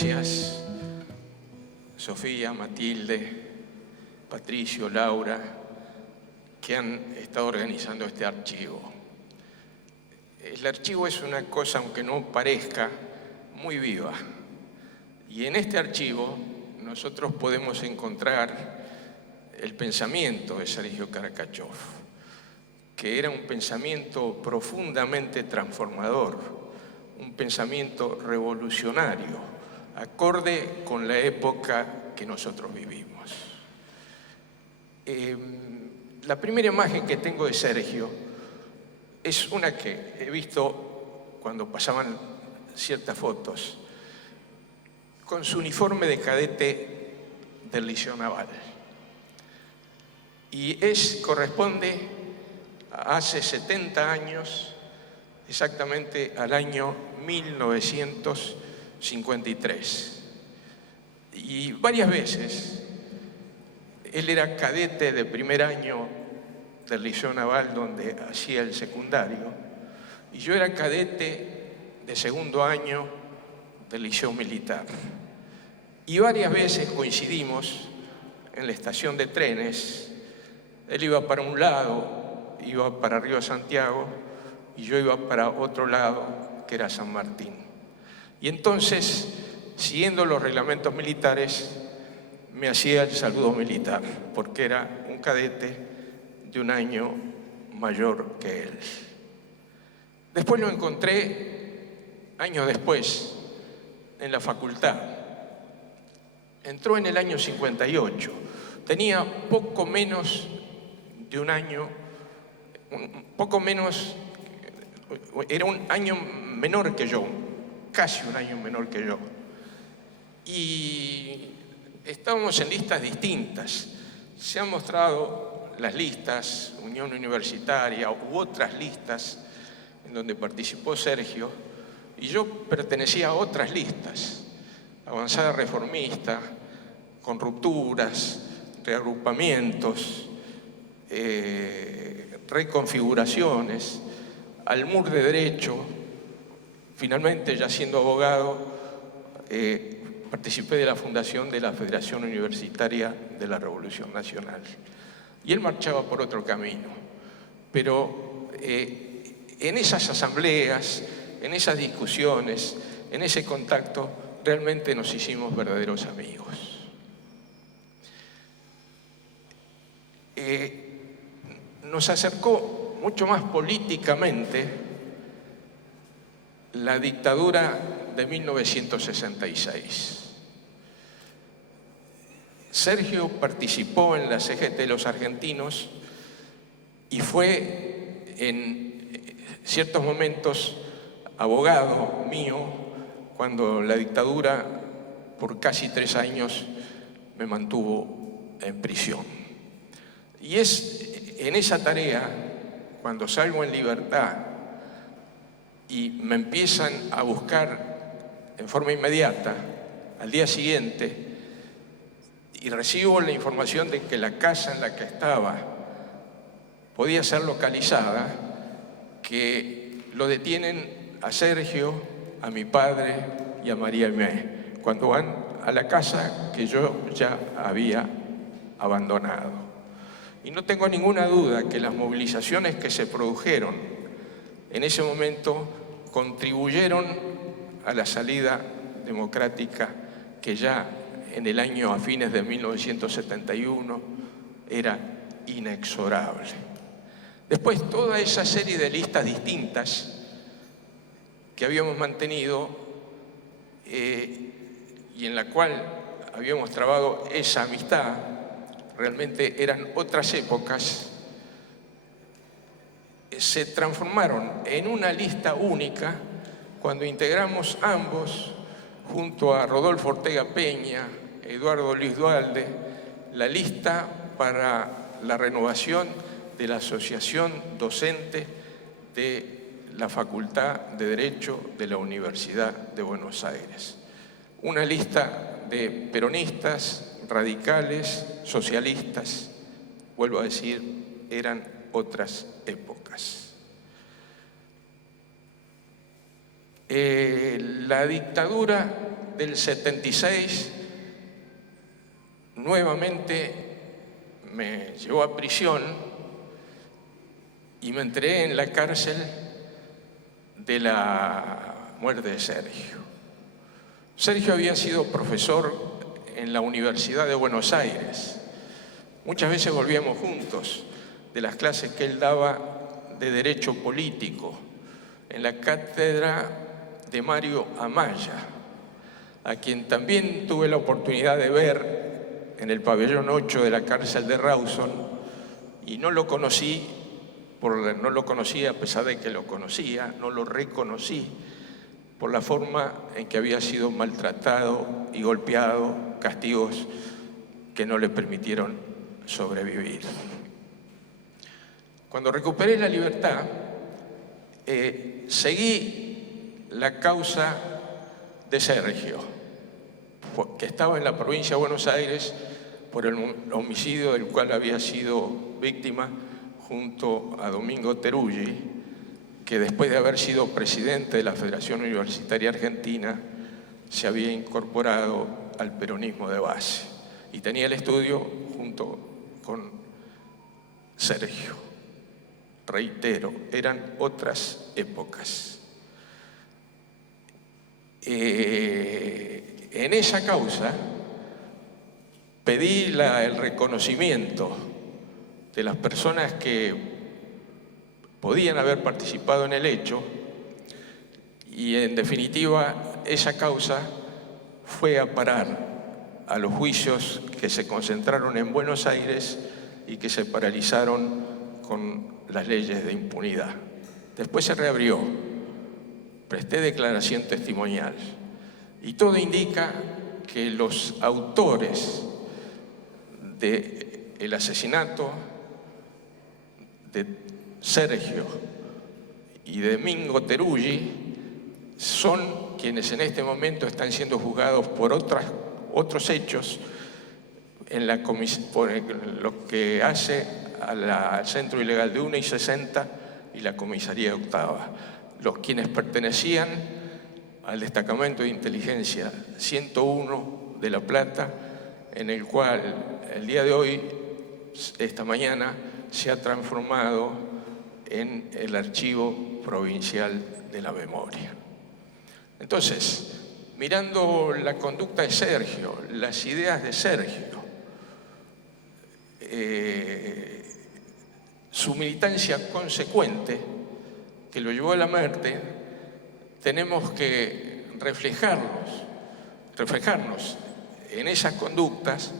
gracias, Sofía, Matilde, Patricio, Laura, que han estado organizando este archivo. El archivo es una cosa, aunque no parezca, muy viva. Y en este archivo nosotros podemos encontrar el pensamiento de Sergio Karakachov, que era un pensamiento profundamente transformador, un pensamiento revolucionario, acorde con la época que nosotros vivimos. La primera imagen que tengo de Sergio es una que he visto cuando pasaban ciertas fotos, con su uniforme de cadete del Liceo Naval. Y corresponde a hace 70 años, exactamente al año 1953. Y varias veces él era cadete de primer año del Liceo Naval, donde hacía el secundario, y yo era cadete de segundo año del Liceo Militar. Y varias veces coincidimos en la estación de trenes. Él iba para un lado, iba para Río Santiago, y yo iba para otro lado, que era San Martín. Y entonces, siguiendo los reglamentos militares, me hacía el saludo militar, porque era un cadete de un año mayor que él. Después lo encontré, años después, en la facultad. Entró en el año 58. Tenía poco menos de un año, era un año menor que yo, casi un año menor que yo. Y estábamos en listas distintas. Se han mostrado las listas, Unión Universitaria u otras listas en donde participó Sergio, y yo pertenecía a otras listas, Avanzada Reformista, con rupturas, reagrupamientos, reconfiguraciones, al MUR de Derecho. Finalmente, ya siendo abogado, participé de la fundación de la Federación Universitaria de la Revolución Nacional. Y él marchaba por otro camino. Pero en esas asambleas, en esas discusiones, en ese contacto, realmente nos hicimos verdaderos amigos. Nos acercó mucho más políticamente la dictadura de 1966. Sergio participó en la CGT de los argentinos y fue en ciertos momentos abogado mío cuando la dictadura por casi 3 años me mantuvo en prisión. Y es en esa tarea, cuando salgo en libertad y me empiezan a buscar en forma inmediata, al día siguiente, y recibo la información de que la casa en la que estaba podía ser localizada, que lo detienen a Sergio, a mi padre y a María Aimé, cuando van a la casa que yo ya había abandonado. Y no tengo ninguna duda que las movilizaciones que se produjeron en ese momento contribuyeron a la salida democrática que ya en el año a fines de 1971 era inexorable. Después, toda esa serie de listas distintas que habíamos mantenido y en la cual habíamos trabado esa amistad, realmente eran otras épocas, se transformaron en una lista única cuando integramos ambos, junto a Rodolfo Ortega Peña, Eduardo Luis Duhalde, la lista para la renovación de la Asociación Docente de la Facultad de Derecho de la Universidad de Buenos Aires. Una lista de peronistas, radicales, socialistas, vuelvo a decir, eran otras épocas. La dictadura del 76 nuevamente me llevó a prisión y me enteré en la cárcel de la muerte de Sergio. Sergio había sido profesor en la Universidad de Buenos Aires. Muchas veces volvíamos juntos de las clases que él daba de Derecho Político en la cátedra de Mario Amaya, a quien también tuve la oportunidad de ver en el pabellón 8 de la cárcel de Rawson, y no lo conocí a pesar de que lo conocía, no lo reconocí por la forma en que había sido maltratado y golpeado, castigos que no le permitieron sobrevivir. Cuando recuperé la libertad, seguí la causa de Sergio, que estaba en la provincia de Buenos Aires por el homicidio del cual había sido víctima junto a Domingo Teruggi, que después de haber sido presidente de la Federación Universitaria Argentina, se había incorporado al peronismo de base y tenía el estudio junto con Sergio. Reitero, eran otras épocas. En esa causa pedí el reconocimiento de las personas que podían haber participado en el hecho y, en definitiva, esa causa fue a parar a los juicios que se concentraron en Buenos Aires y que se paralizaron con las leyes de impunidad. Después se reabrió, presté declaración testimonial y todo indica que los autores del asesinato de Sergio y de Domingo Teruggi son quienes en este momento están siendo juzgados por otros hechos por lo que hace al Centro Ilegal de 1 y 60 y la Comisaría Octava, los quienes pertenecían al Destacamento de Inteligencia 101 de La Plata, en el cual el día de hoy, esta mañana, se ha transformado en el Archivo Provincial de la Memoria. Entonces, mirando la conducta de Sergio, las ideas de Sergio, su militancia consecuente, que lo llevó a la muerte, tenemos que reflejarnos en esas conductas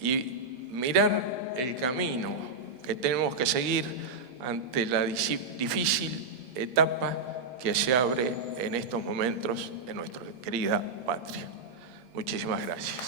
y mirar el camino que tenemos que seguir ante la difícil etapa que se abre en estos momentos en nuestra querida patria. Muchísimas gracias.